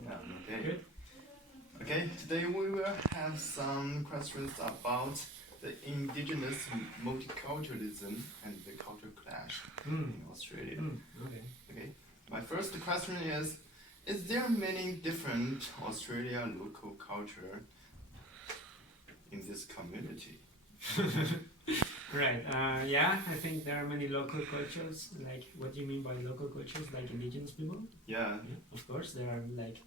Yeah, okay. Good. Okay, today we will have some questions about the indigenous multiculturalism and the culture clash in Australia. Okay. Okay, my first question is there many different Australia local culture in this community? Right. Yeah, I think there are many local cultures. Like, what do you mean by local cultures? Like indigenous people? Yeah, Yeah, of course. There are like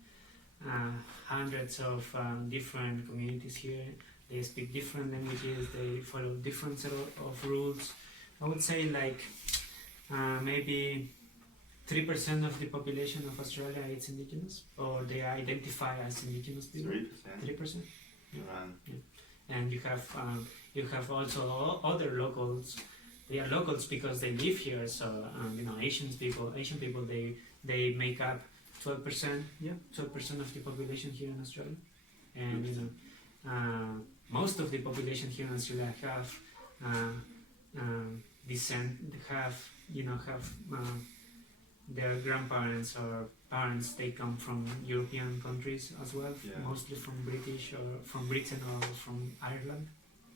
hundreds of different communities here. They speak different languages. They follow different set of rules. I would say like maybe 3% of the population of Australia is indigenous, or they identify as indigenous people. 3%. 3%. Yeah. Around. Yeah. And you have also other locals. They are locals because they live here. So Asian people, they make up 12%. Yeah, 12% of the population here in Australia. And most of the population here in Australia have descent, have their grandparents or parents. They come from European countries as well, Yeah. mostly from British or from Britain or from Ireland.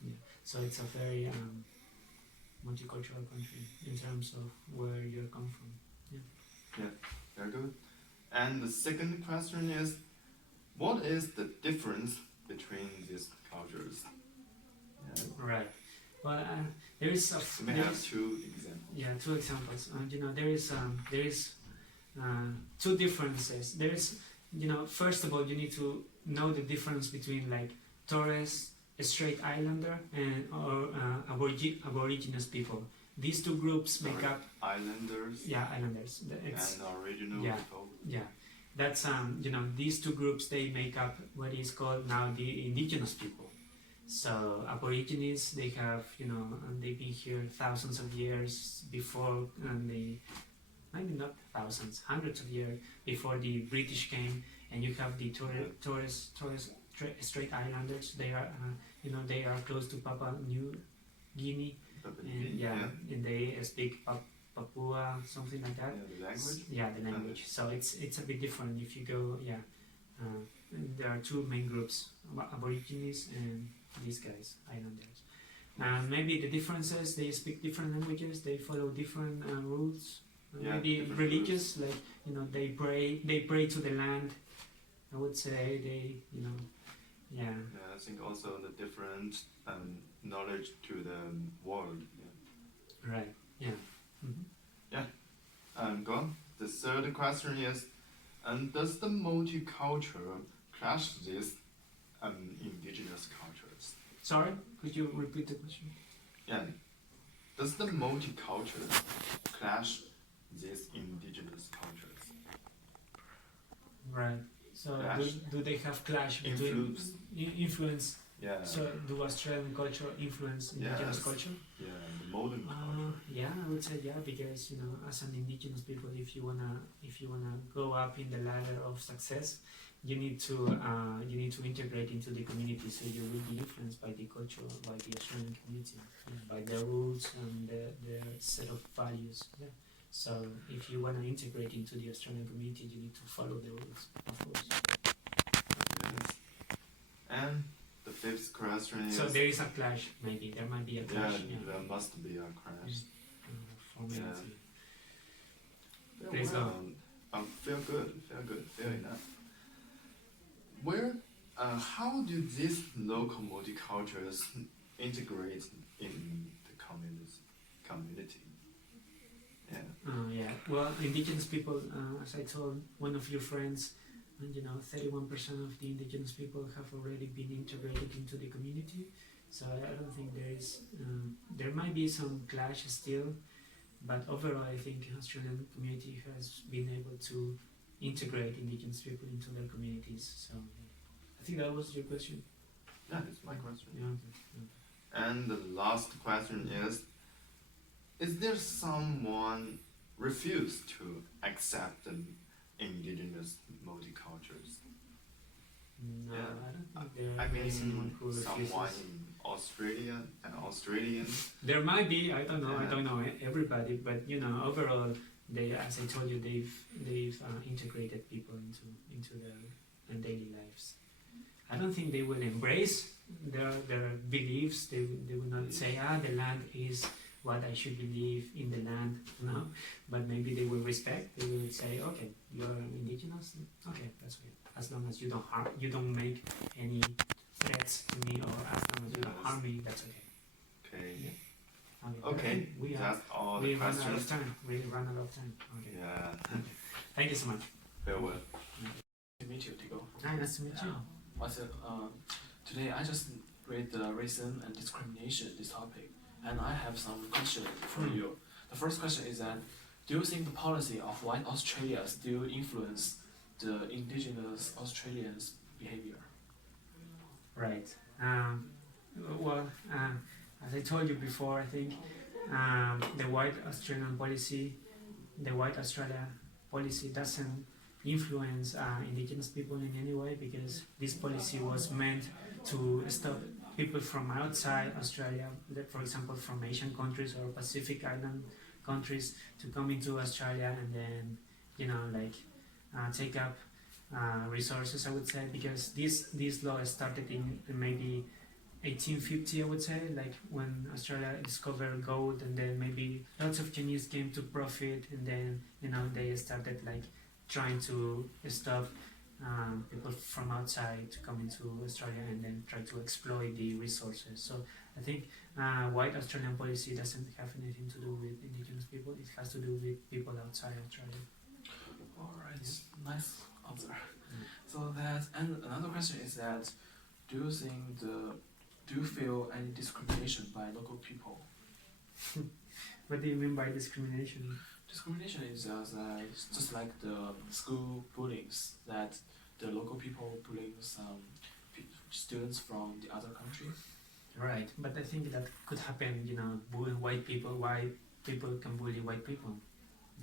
Yeah. So it's a very multicultural country in terms of where you come from. Yeah, very good. And the second question is, what is the difference between these cultures? Yeah. Right. Well, there is a We may have two examples. Yeah, two examples. There is two differences. There is, first of all, you need to know the difference between like Torres Strait Islander and or Aborigines people. These two groups make up. Islanders. Yeah, islanders. And original yeah, people. Yeah, that's these two groups, they make up what is called now the indigenous people. So Aborigines, they have they've been here thousands of years before, and maybe not thousands, hundreds of years before the British came. And you have the Torres Strait Islanders. They are they are close to Papua New Guinea. And they speak Papua, something like that. Yeah, the language. Yeah, the language. So it's a bit different if you go. There are two main groups: Aborigines and these guys, islanders. Maybe the differences: they speak different languages, they follow different rules. Maybe religious, rules. Like they pray to the land. I would say they. Yeah, I think also the different knowledge to the world. Yeah. Right. Yeah. Mm-hmm. Yeah. Go on. The third question is, does the multicultural clash these indigenous cultures? Sorry, could you repeat the question? Yeah. Does the multicultural clash these indigenous cultures? Right. So do they have clash between influence? Yeah. So do Australian culture influence indigenous culture? Yeah, the modern culture. Yeah, I would say yeah, because as an indigenous people, if you wanna go up in the ladder of success, you need to integrate into the community. So you will be influenced by the culture, by the Australian community, by their rules and their set of values. Yeah. So if you wanna integrate into the Australian community, you need to follow the rules, of course. Yes. And the fifth question is... So there is a clash, maybe. There might be a clash. Yeah, there must be a clash. Please go. Feel good, fair enough. How do these local multicultures integrate in the community? Yeah. Well, indigenous people, as I told one of your friends, 31% of the indigenous people have already been integrated into the community. So I don't think there might be some clash still, but overall I think the Australian community has been able to integrate indigenous people into their communities. So I think that was your question. Yeah, that's my question. Yeah. And the last question is there someone refused to accept the indigenous multicultures? No, Yeah. I don't think there is someone who refuses. Someone in Australia, an Australian. There might be, I don't know everybody, but overall they, as I told you, they've integrated people into their daily lives. I don't think they will embrace their beliefs. They will not say, the land is what I should believe in the land, no. But maybe they will respect. They will say, okay, you're indigenous, okay, that's good. As long as you don't harm, you don't make any threats to me, or as long as you don't harm me, that's okay. Okay. Yeah. Okay. We That's all the run out of questions. time. We run out of time. Okay. Yeah. Okay. Thank you so much. Farewell. To meet you, Tigo. Hi, nice to meet you. Today I just read the racism and discrimination, this topic, and I have some questions for you. The first question is that, do you think the policy of white Australia still influence the indigenous Australians' behavior? Right. Well, as I told you before, I think the white Australian policy, the white Australia policy doesn't influence indigenous people in any way, because this policy was meant to stop people from outside Australia, for example from Asian countries or Pacific Island countries, to come into Australia and then take up resources, I would say, because this law started in maybe 1850, I would say, like when Australia discovered gold, and then maybe lots of Chinese came to profit, and then they started like trying to stop people from outside to come into Australia and then try to exploit the resources. So I think white Australian policy doesn't have anything to do with indigenous people. It has to do with people outside Australia. Alright, nice answer. So that, and another question is that, do you feel any discrimination by local people? What do you mean by discrimination? Discrimination is just like the school bullies, that the local people bullying some students from the other country. Right, but I think that could happen, bullying white people. Why people can bully white people?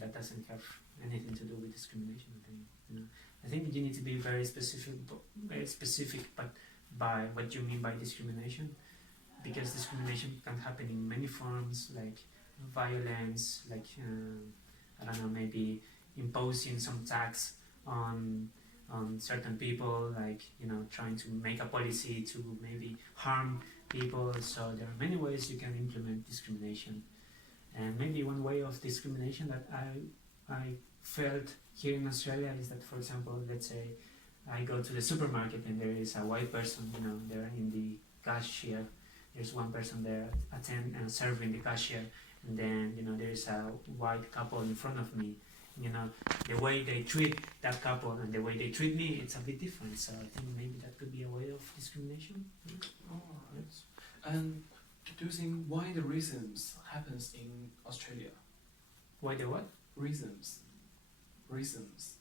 That doesn't have anything to do with discrimination. I think you need to be very specific, but by what you mean by discrimination, because discrimination can happen in many forms, like violence, like I don't know, maybe imposing some tax on certain people, like trying to make a policy to maybe harm people. So there are many ways you can implement discrimination, and maybe one way of discrimination that I felt here in Australia is that, for example, let's say I go to the supermarket and there is a white person, there in the cashier. There's one person there serving the cashier, and then there is a white couple in front of me. The way they treat that couple and the way they treat me, it's a bit different. So I think maybe that could be a way of discrimination. Alright. And do you think why the racism happens in Australia? Why the what? Reasons. Reasons.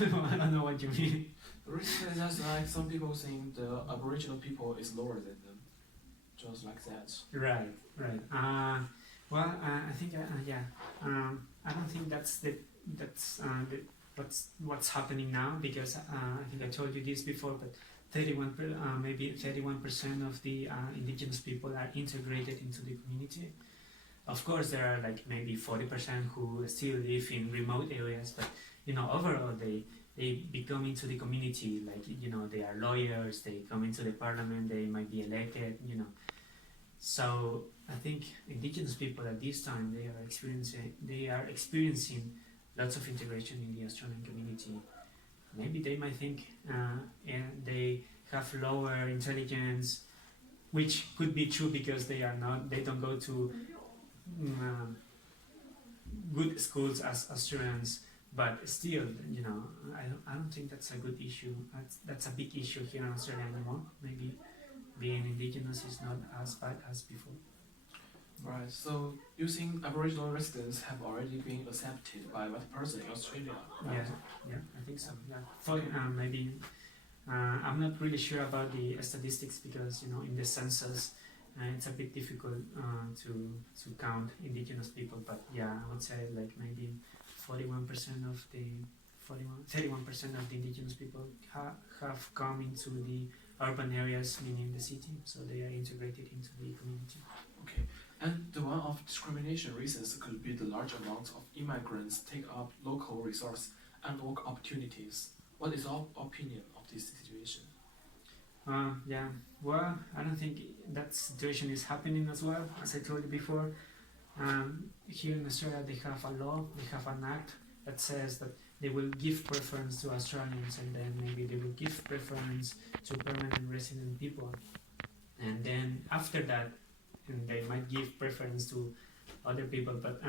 I don't know what you mean. The reason is just like some people think the Aboriginal people is lower than them, just like that. Right. Well, I think I don't think that's what's happening now, because I think I told you this before, but maybe 31% of the indigenous people are integrated into the community. Of course, there are like maybe 40% who still live in remote areas, but overall they become into the community, like they are lawyers, they come into the parliament, they might be elected, So I think indigenous people at this time, they are experiencing lots of integration in the Australian community. Maybe they might think they have lower intelligence, which could be true because they don't go to good schools as Australians, but still, I don't think that's a good issue. That's a big issue here in Australia anymore. Maybe being indigenous is not as bad as before. Right, so you think Aboriginal residents have already been accepted by white person in Australia? Right? Yeah, I think so. Yeah, for maybe I'm not really sure about the statistics, because in the census it's a bit difficult to count indigenous people. But yeah, I would say like maybe 31% of the 31% of the indigenous people have come into the urban areas, meaning the city, so they are integrated into the community. Okay, And the one of discrimination reasons could be the large amount of immigrants take up local resource and work opportunities. What is your opinion of this situation? Yeah, well, I don't think that situation is happening as well. As I told you before, here in Australia they have a law, they have an act that says that they will give preference to Australians, and then maybe they will give preference to permanent resident people, and then after that, and they might give preference to other people. But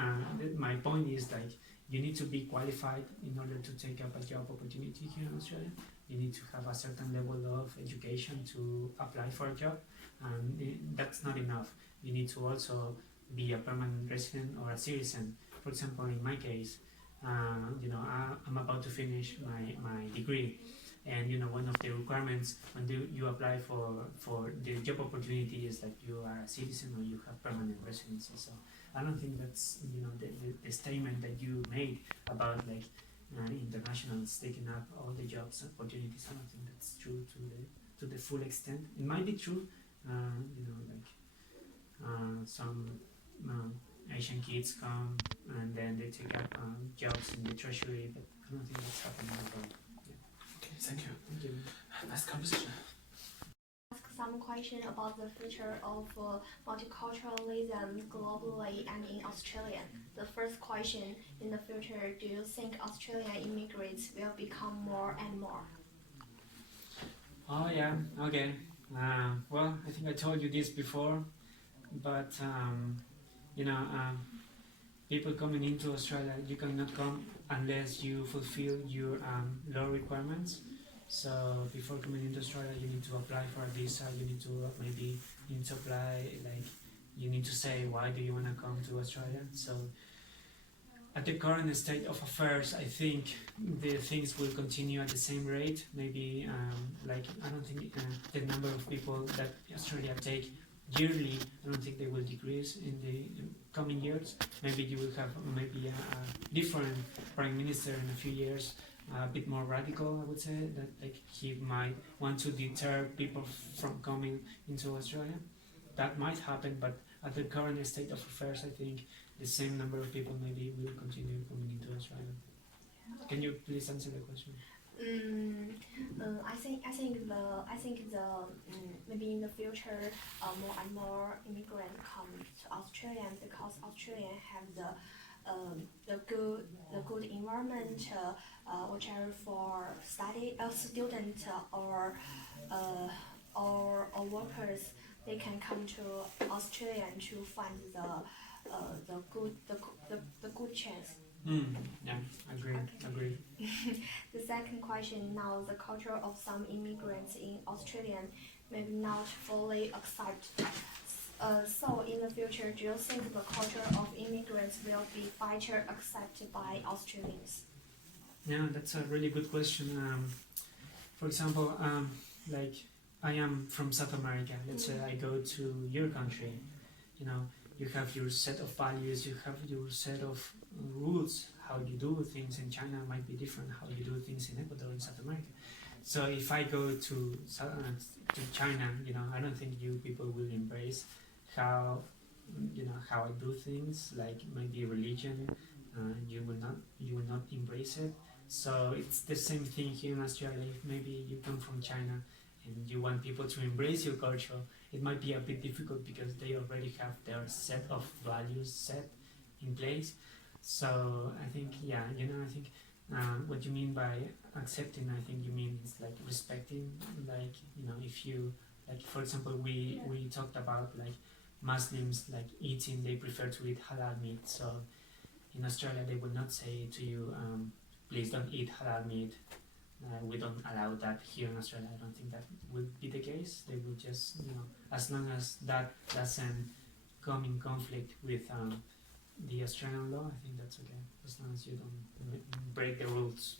my point is, like, you need to be qualified in order to take up a job opportunity here in Australia. You need to have a certain level of education to apply for a job, and that's not enough. You need to also be a permanent resident or a citizen. For example, in my case, I'm about to finish my degree, and one of the requirements when you apply for the job opportunity is that you are a citizen or you have permanent residency. So I don't think that's the statement that you made about like internationals taking up all the jobs opportunities. I don't think that's true to the full extent. It might be true, some Asian kids come and then they take up jobs in the treasury, but I don't think that's happening at all. Okay, thank you. Thank you. Nice conversation. Ask some question about the future of multiculturalism globally and in Australia. The first question: in the future, do you think Australian immigrants will become more and more? Oh yeah, okay. Well, I think I told you this before, but people coming into Australia, you cannot come unless you fulfill your law requirements. So before coming into Australia, you need to apply for a visa. You need to apply, like, you need to say why do you want to come to Australia. So at the current state of affairs, I think the things will continue at the same rate. Maybe I don't think the number of people that Australia take yearly, I don't think they will decrease in the coming years. Maybe you will have a different prime minister in a few years, a bit more radical, I would say, that like he might want to deter people from coming into Australia. That might happen, but at the current state of affairs, I think the same number of people maybe will continue coming into Australia. Can you please answer the question? I think maybe in the future more and more immigrants come to Australia because Australia have the good environment, whichever for student or workers, they can come to Australia to find the good chance. Yeah, agree. The second question: now the culture of some immigrants in Australia maybe not fully accepted. So in the future, do you think the culture of immigrants will be better accepted by Australians? Yeah, that's a really good question. For example, like I am from South America. Let's say I go to your country. You have your set of values. You have your set of rules. How you do things in China might be different. How you do things in Ecuador and South America. So if I go to China, I don't think you people will embrace how I do things, like maybe religion. You will not embrace it. So it's the same thing here in Australia. If maybe you come from China and you want people to embrace your culture, it might be a bit difficult because they already have their set of values set in place. So I think, what you mean by accepting, I think you mean is like respecting, like, if you, like, for example, we talked about like Muslims, like eating, they prefer to eat halal meat. So in Australia, they would not say to you, please don't eat halal meat. We don't allow that here in Australia. I don't think that would be the case. They would just, as long as that doesn't come in conflict with the Australian law, I think that's okay. As long as you don't break the rules,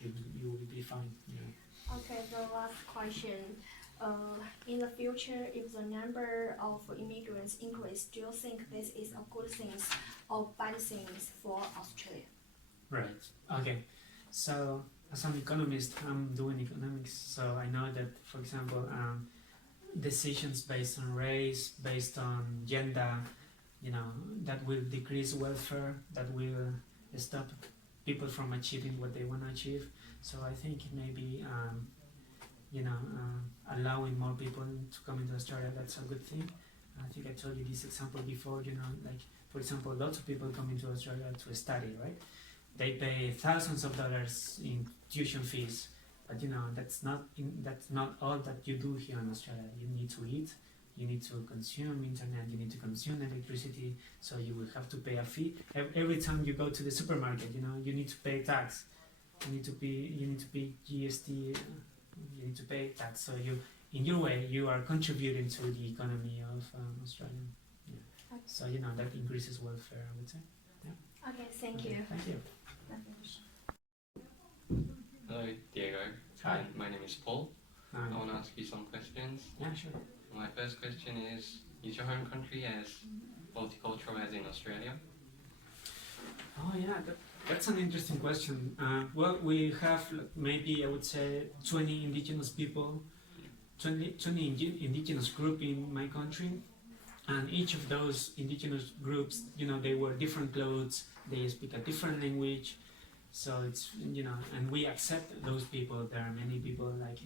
you will be fine. Yeah. Okay, the last question. In the future, if the number of immigrants increase, do you think this is a good thing or bad thing for Australia? Right. Okay. So as an economist, I'm doing economics, so I know that, for example, decisions based on race, based on gender, that will decrease welfare, that will stop people from achieving what they want to achieve. So I think maybe allowing more people to come into Australia, that's a good thing. I think I told you this example before. Like for example, lots of people come into Australia to study, right? They pay thousands of dollars in tuition fees, but that's not all that you do here in Australia. You need to eat, you need to consume internet, you need to consume electricity, so you will have to pay a fee. Every time you go to the supermarket, you need to pay tax. You need to pay GST. You need to pay tax. So in your way, you are contributing to the economy of Australia. Yeah. Okay. So that increases welfare, I would say. Okay, thank you. Thank you. Hello, Diego. Hi. And my name is Paul. I want to ask you some questions. Yeah, sure. My first question is your home country as multicultural as in Australia? Oh yeah, that's an interesting question. Well, we have maybe I would say 20 indigenous people, 20 indigenous group in my country, and each of those indigenous groups, they wear different clothes, they speak a different language, so it's and we accept those people. There are many people like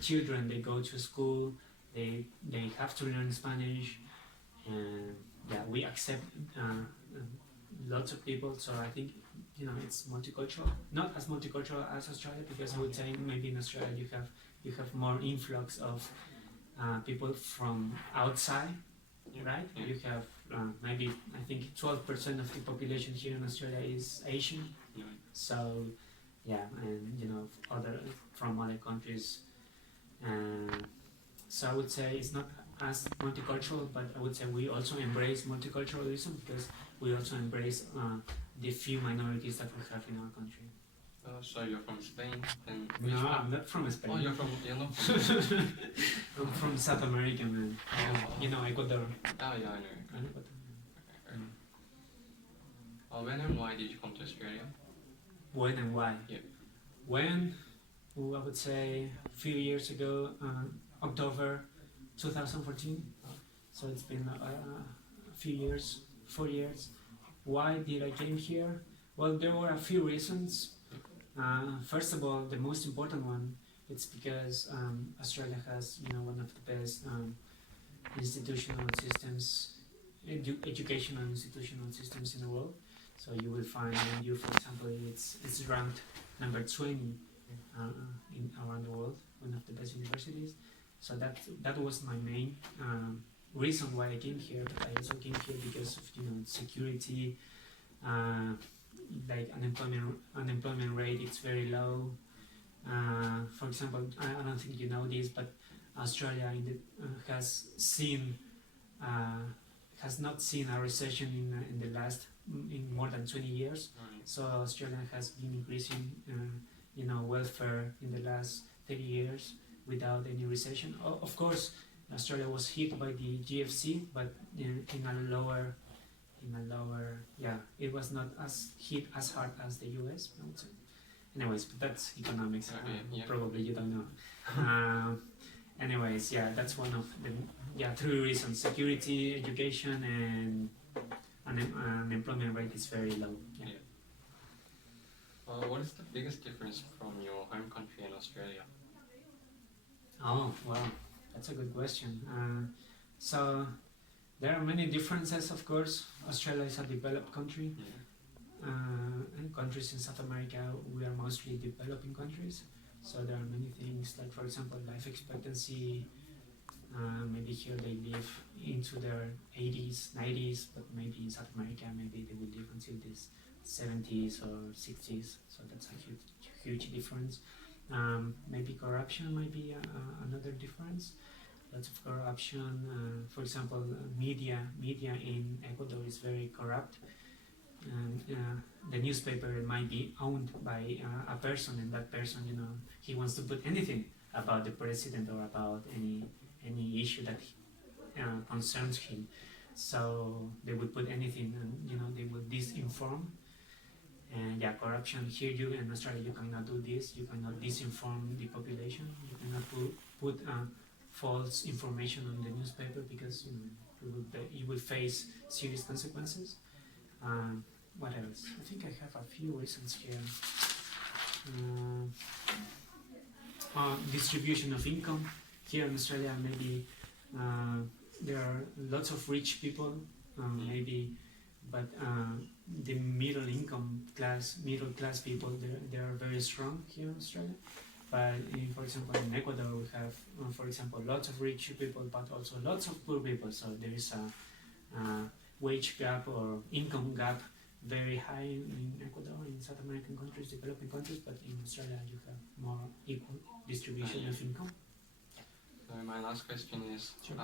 children, they go to school, they have to learn Spanish, and yeah, we accept lots of people. So I think it's multicultural, not as multicultural as Australia, because I would say maybe in Australia you have more influx of people from outside, right? Yeah. You have maybe I think 12% of the population here in Australia is Asian. Yeah. So yeah, and other from other countries. So I would say it's not as multicultural, but I would say we also embrace multiculturalism because we also embrace the few minorities that we have in our country. So you're from Spain, then which No, part? I'm not from Spain. Oh, you're not from I'm from South America, man. Oh. Ecuador. Oh, yeah, I know. Okay. When and why did you come to Australia? When and why? Yeah. When? I would say a few years ago, October 2014. So it's been a few years, 4 years. Why did I came here? Well, there were a few reasons. First of all, the most important one, it's because Australia has one of the best institutional systems, educational institutional systems in the world. So you will find NU, for example, it's ranked number 20 around the world, one of the best universities. So that was my main reason why I came here. But I also came here because of security. Like unemployment rate, it's very low. For example, I don't think you know this, but Australia has not seen a recession in more than 20 years. Right. So Australia has been increasing, welfare in the last 30 years without any recession. Of course, Australia was hit by the GFC, but in a lower, it was not as hit as hard as the US, I would say. Anyways, but that's economics. Okay, yeah. Probably you don't know. Anyways, that's one of the 3 reasons: security, education, and unemployment rate is very low. Yeah. What is the biggest difference from your home country and Australia? Oh, well, that's a good question. So there are many differences, of course. Australia is a developed country. Yeah. And countries in South America, we are mostly developing countries. So there are many things, like for example, life expectancy. Maybe here they live into their 80s, 90s, but maybe in South America, maybe they will live until this 70s or 60s. So that's a huge difference. Maybe corruption might be another difference. Lots of corruption. For example, media in Ecuador is very corrupt. And the newspaper might be owned by a person, and that person, he wants to put anything about the president or about any issue that concerns him. So they would put anything, and they will disinform. And corruption here, you in Australia, you cannot do this. You cannot disinform the population. You cannot put false information on the newspaper because you will face serious consequences. What else? I think I have a few reasons here. Distribution of income. Here in Australia, maybe there are lots of rich people, maybe, but the middle class people, they are very strong here in Australia. But for example, in Ecuador, we have, for example, lots of rich people, but also lots of poor people. So there is a wage gap or income gap very high in Ecuador, in South American countries, developing countries, but in Australia you have more equal distribution of income. So my last question is, Sure.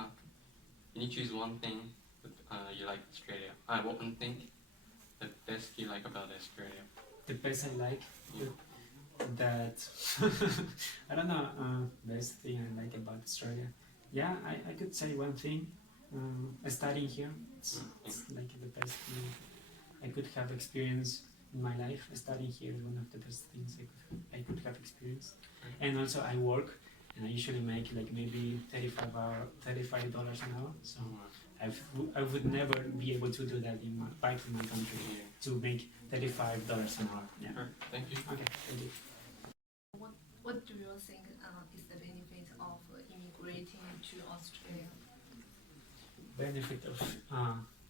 can you choose one thing that you like Australia? One thing the best you like about Australia? The best I like, Yeah. that I don't know, best thing I like about Australia. Yeah, I could say one thing. Studying here, it's like the best thing I could have experienced in my life. Studying here is one of the best things I could have experienced. And also I work, and I usually make like maybe $35 an hour. So I would never be able to do that back in my country, to make $35 an hour. Yeah. Sure. Thank you. Okay, thank you. What do you think is the benefit of immigrating to Australia? Benefit of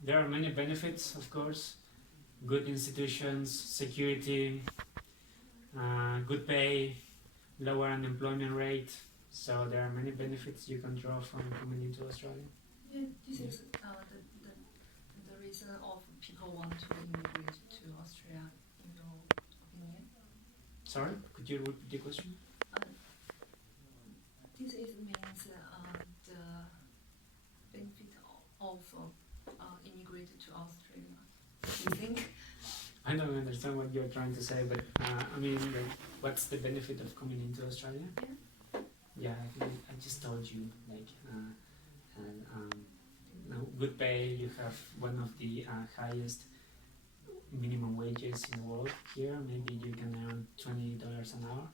there are many benefits, of course. Good institutions, security, good pay, lower unemployment rate. So there are many benefits you can draw from coming into Australia. Yeah, this is the reason of people want to immigrate to Australia, in your opinion. Sorry, could you repeat the question? This means the benefit of immigrating to Australia. You think? I don't understand what you're trying to say, but I mean, like, what's the benefit of coming into Australia? Yeah, I just told you, like, good pay. You have one of the highest minimum wages in the world. Here, maybe you can earn $20 an hour.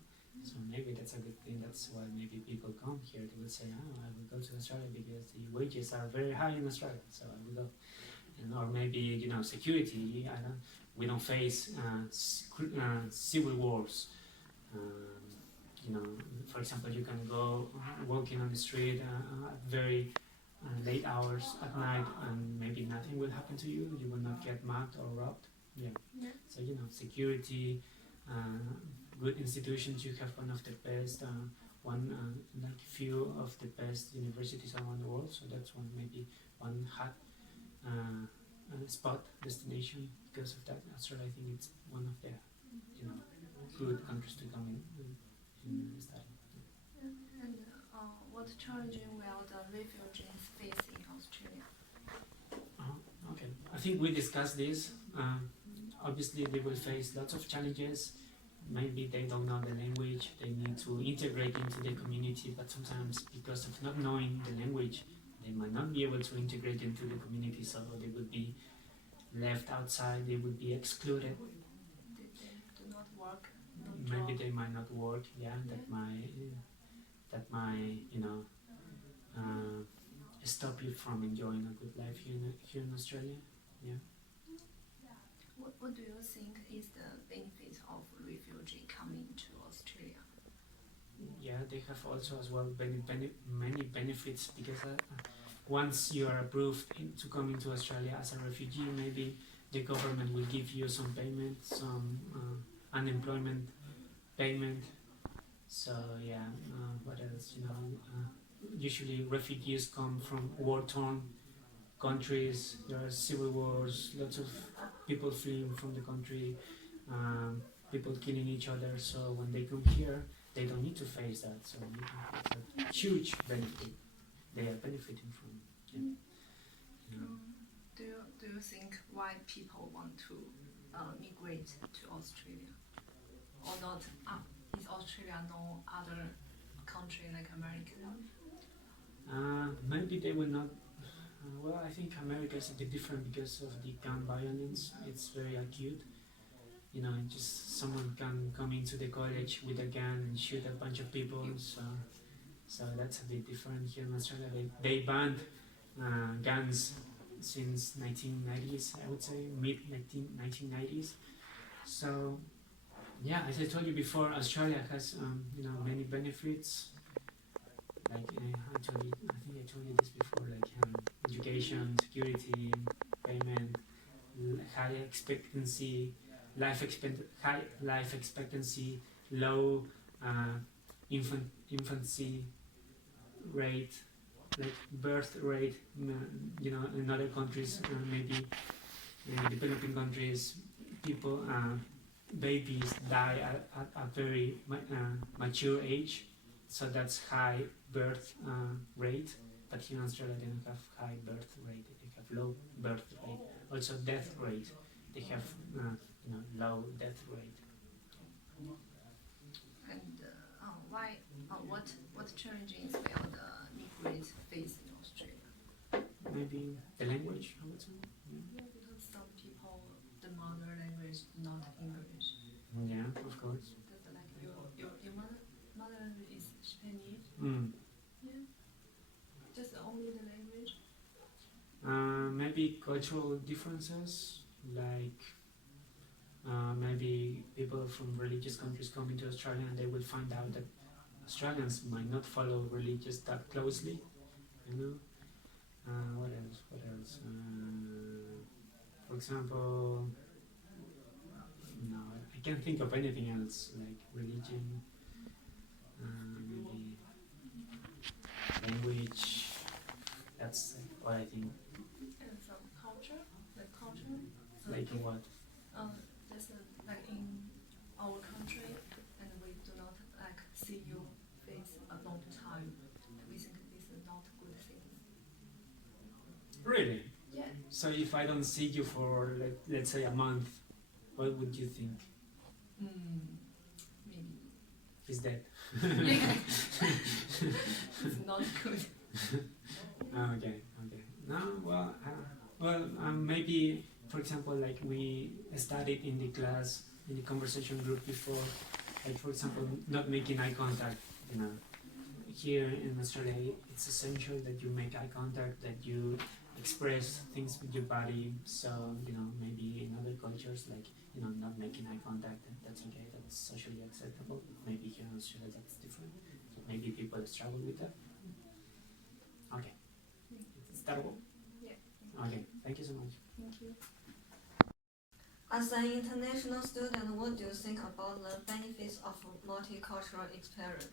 So maybe that's a good thing. That's why maybe people come here. They will say, "Oh, I will go to Australia because the wages are very high in Australia, so I will go." And or maybe security. We don't face civil wars. For example, you can go walking on the street at very late hours at night, and maybe nothing will happen to you. You will not get mugged or robbed. Yeah. So security, good institutions. You have one of the best, like few of the best universities around the world. So that's maybe one hot spot destination because of that. Australia, I think it's one of the good countries to come in study. And what challenging will the refugees face in Australia? Okay, I think we discussed this. Obviously, they will face lots of challenges. Maybe they don't know the language. They need to integrate into the community, but sometimes because of not knowing the language, they might not be able to integrate into the community, so they would be left outside, they would be excluded. They do not work. Maybe they might not work, that might stop you from enjoying a good life here in Australia. What do you think is the benefit of refugee coming to Australia? Yeah, they have also as well many benefits because once you are approved to come into Australia as a refugee, maybe the government will give you some payment, some unemployment payment. So what else? Usually refugees come from war-torn countries. There are civil wars, lots of people fleeing from the country, people killing each other. So when they come here, they don't need to face that. So it's a huge benefit. They are benefiting from. Do you think why people want to migrate to Australia, or not? Is Australia no other country like America? Maybe they will not. Well, I think America is a bit different because of the gun violence. It's very acute. Just someone can come into the college with a gun and shoot a bunch of people. So So that's a bit different here in Australia. They banned guns since 1990s, I would say, mid 1990s. So yeah, as I told you before, Australia has many benefits. Like I think I told you this before, like education, security, payment, high expectancy, high life expectancy, low infancy rate, like birth rate. In other countries, maybe in developing countries, people, babies die at a very mature age, so that's high birth rate. But here in Australia, they don't have high birth rate; they have low birth rate. Also, death rate, they have low death rate. And what challenges will the migrants face in Australia? Maybe the language, I would say. Yeah, because some people, the mother language not English. Yeah, of course. That's like your mother language is Spanish. Yeah. Just only the language. Maybe cultural differences, like maybe people from religious countries coming to Australia and they will find out that Australians might not follow religious that closely, What else? For example, no, I can't think of anything else like religion, maybe language. That's what I think. And from culture, like culture. Like what? That's like in our country, and we do not like see your face a long time. We think this is not a good thing. Really? Yeah. So if I don't see you for let's say a month, what would you think? Maybe. He's dead. Yeah. It's not good. Okay. No, maybe, for example, like we studied in the class, in the conversation group before, like for example, not making eye contact, Here in Australia, it's essential that you make eye contact, that you express things with your body. So, maybe in other cultures, like, not making eye contact, that's okay, that's socially acceptable. Maybe here in Australia, that's different. So maybe people struggle with that. Okay. It's terrible? Yeah. Okay, thank you so much. Thank you. As an international student, what do you think about the benefits of multicultural experience?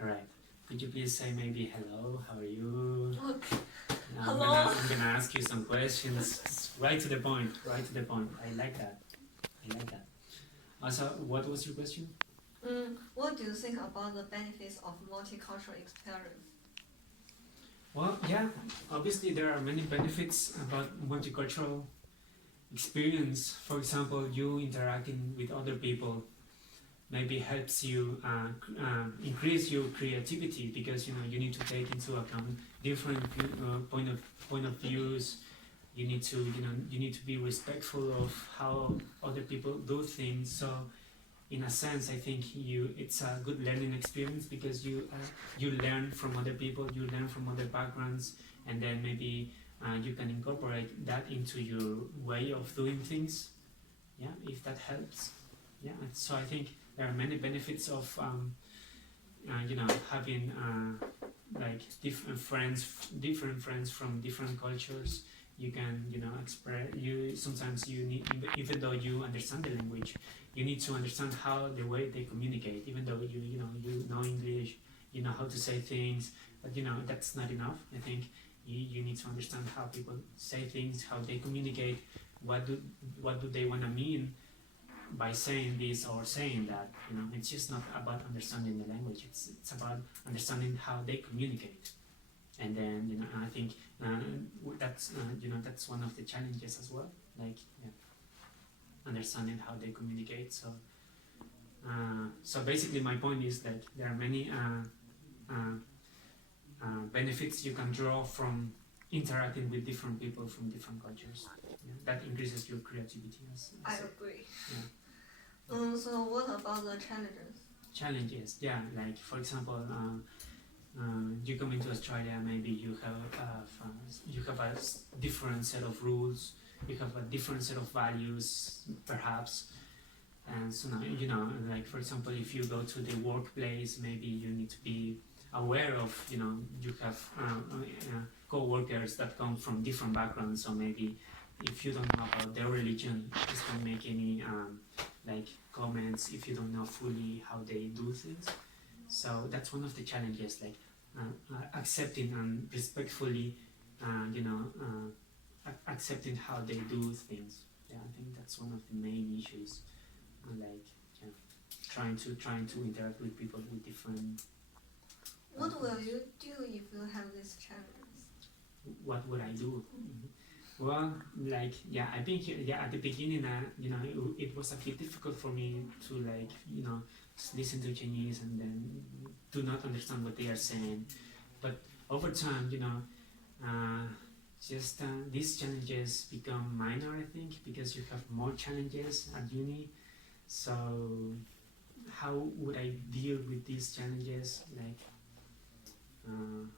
Alright, could you please say maybe hello, how are you? Okay. Now Hello. I'm gonna ask you some questions, right to the point. I like that. Also, what was your question? What do you think about the benefits of multicultural experience? Well, yeah, obviously there are many benefits about multicultural experience. For example, you interacting with other people maybe helps you increase your creativity, because you need to take into account different point of views. You need to be respectful of how other people do things. So in a sense, I think it's a good learning experience, because you learn from other people, you learn from other backgrounds, and then maybe you can incorporate that into your way of doing things. Yeah, if that helps. Yeah, so I think there are many benefits of having like different friends from different cultures. You can express. Sometimes you need, even though you understand the language, you need to understand how the way they communicate. Even though you know English, you know how to say things, but that's not enough. I think you need to understand how people say things, how they communicate, what do they want to mean by saying this or saying that. It's just not about understanding the language. It's about understanding how they communicate. And then I think that's one of the challenges as well. Like understanding how they communicate. So basically, my point is that there are many benefits you can draw from interacting with different people from different cultures. Yeah, that increases your creativity. I agree. Yeah. So what about the challenges? Challenges, yeah. Like for example, you come into Australia, maybe you have a different set of rules, you have a different set of values, perhaps. And so now, you know, like for example, if you go to the workplace, maybe you need to be aware of, you know, you have co-workers that come from different backgrounds, so maybe if you don't know about their religion, just don't make any like comments if you don't know fully how they do things. So that's one of the challenges, like accepting and respectfully, accepting how they do things. Yeah, I think that's one of the main issues. Like, yeah, trying to interact with people with different. What will you do if you have these challenges? What would I do? Well, like, yeah, I've been here. Yeah, at the beginning, it was a bit difficult for me to, like, you know, listen to Chinese and then do not understand what they are saying. But over time, you know, these challenges become minor, I think, because you have more challenges at uni. So how would I deal with these challenges? Like, I'm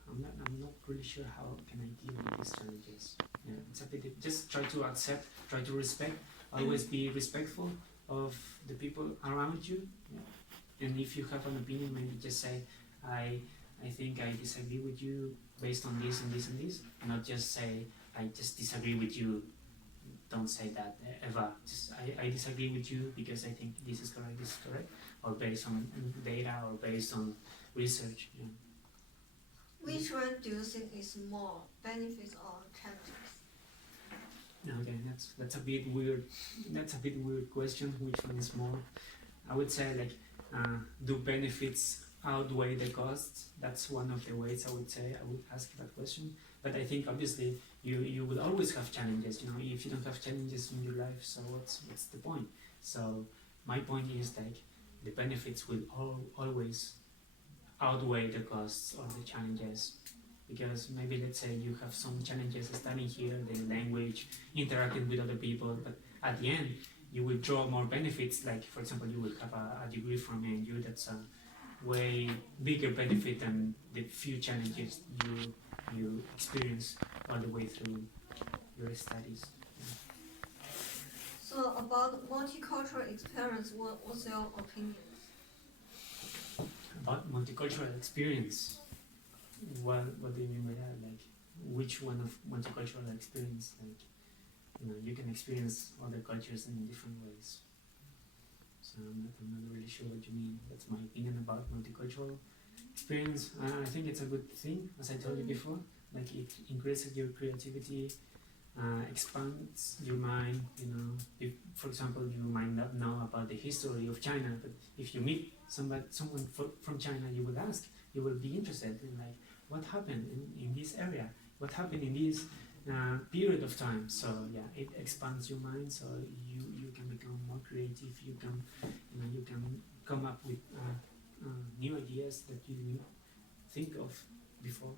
not really sure how can I deal with these challenges. Yeah, it's a bit. Just try to accept, try to respect. Always be respectful of the people around you. Yeah. And if you have an opinion, maybe just say, I think I disagree with you based on this and this and this. Not just say, I just disagree with you. Don't say that ever. Just I disagree with you because I think this is correct, or based on data or based on research. Yeah. Which one do you think is more benefits or challenges? Okay, that's a bit weird. That's a bit weird question. Which one is more? I would say, like, do benefits outweigh the costs? That's one of the ways I would say I would ask that question. But I think obviously you will always have challenges. You know, if you don't have challenges in your life, so what's the point? So my point is, like, the benefits will always outweigh the costs or the challenges. Because maybe, let's say, you have some challenges studying here, the language, interacting with other people, but at the end you will draw more benefits. Like, for example, you will have a degree from ANU that's a way bigger benefit than the few challenges you experience all the way through your studies. So about multicultural experience, what's your opinion? About multicultural experience, what do you mean by that? Like, which one of multicultural experience? Like, you know, you can experience other cultures in different ways. So I'm not really sure what you mean. That's my opinion about multicultural experience. I think it's a good thing, as I told you before. Like, it increases your creativity, expands your mind. You know, if, for example, you might not know about the history of China, but if you meet someone from China, you will ask. You will be interested in, like, what happened in this area, what happened in this period of time. So yeah, it expands your mind. So you can become more creative. You can come up with new ideas that you didn't think of before.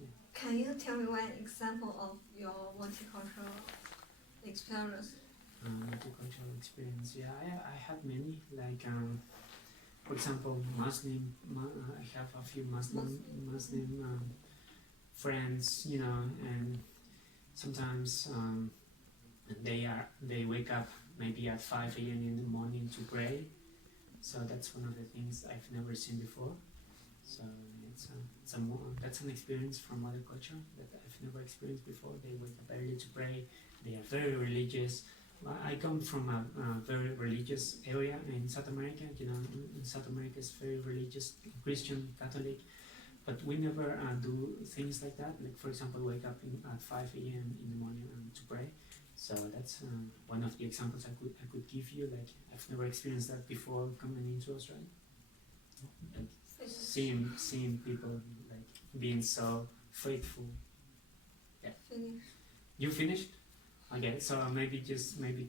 Yeah. Can you tell me one example of your multicultural experience? Multicultural experience. Yeah, I had many. Like, for example, Muslim. I have a few Muslim friends. You know, and sometimes they wake up maybe at 5 a.m. in the morning to pray. So that's one of the things I've never seen before. So that's an experience from other culture that I've never experienced before. They wake up early to pray. They are very religious. I come from a very religious area in South America. You know, in South America it's very religious, Christian, Catholic. But we never do things like that. Like, for example, wake up at 5 a.m. in the morning to pray. So that's one of the examples I could give you. Like, I've never experienced that before coming into Australia. Like, seeing people, like, being so faithful. Yeah. Finish. You finished? Okay. So maybe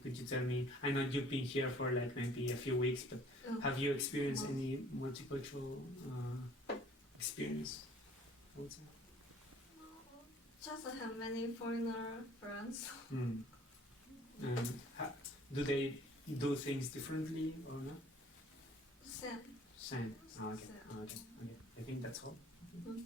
could you tell me? I know you've been here for, like, maybe a few weeks, but have you experienced any multicultural experience? I would say. Just have many foreigner friends. Do they do things differently or not? Same. Same. Oh, okay. Same. Oh, okay. Okay. I think that's all. Mhm.